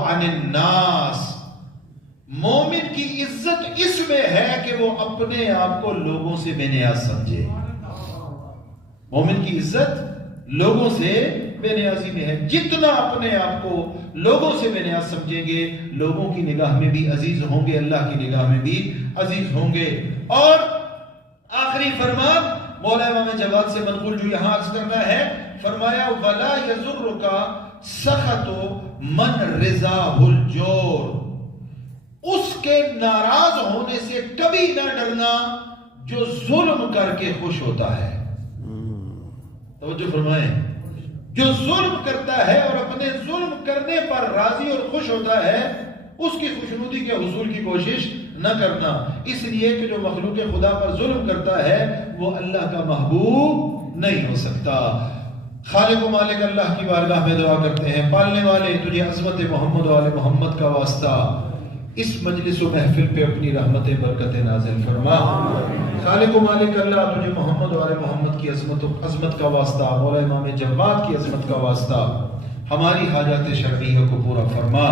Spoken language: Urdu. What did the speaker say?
عن الناس، مومن کی عزت اس میں ہے کہ وہ اپنے آپ کو لوگوں سے بے نیاز سمجھے. مومن کی عزت لوگوں سے بے نیازی میں ہے. جتنا اپنے آپ کو لوگوں سے بے نیاز سمجھیں گے، لوگوں کی نگاہ میں بھی عزیز ہوں گے، اللہ کی نگاہ میں بھی عزیز ہوں گے. اور آخری فرمان مولا امام جواد سے منقول جو یہاں عرض کرنا ہے، فرمایا وَلَا يَزُرُّكَ سَخَطُ مَنْ رِضَاهُ الْجَوْرُ، اس کے ناراض ہونے سے کبھی نہ ڈرنا جو ظلم کر کے خوش ہوتا ہے. توجہ فرمائیں، جو ظلم کرتا ہے اور اپنے ظلم کرنے پر راضی اور خوش ہوتا ہے، اس کی خوشنودی کے حصول کی کوشش نہ کرنا. اس لیے کہ جو مخلوق خدا پر ظلم کرتا ہے وہ اللہ کا محبوب نہیں ہو سکتا. خالق و مالک اللہ کی بارگاہ میں دعا کرتے ہیں، پالنے والے تجھے عظمت محمد و آل محمد کا واسطہ اس مجلس و محفل پہ اپنی رحمت برکت نازل فرما. خالق و مالک اللہ تجھے محمد و آل محمد کی عظمت کا واسطہ، مولا امام جواد کی عظمت کا واسطہ ہماری حاجات شرعیہ کو پورا فرما.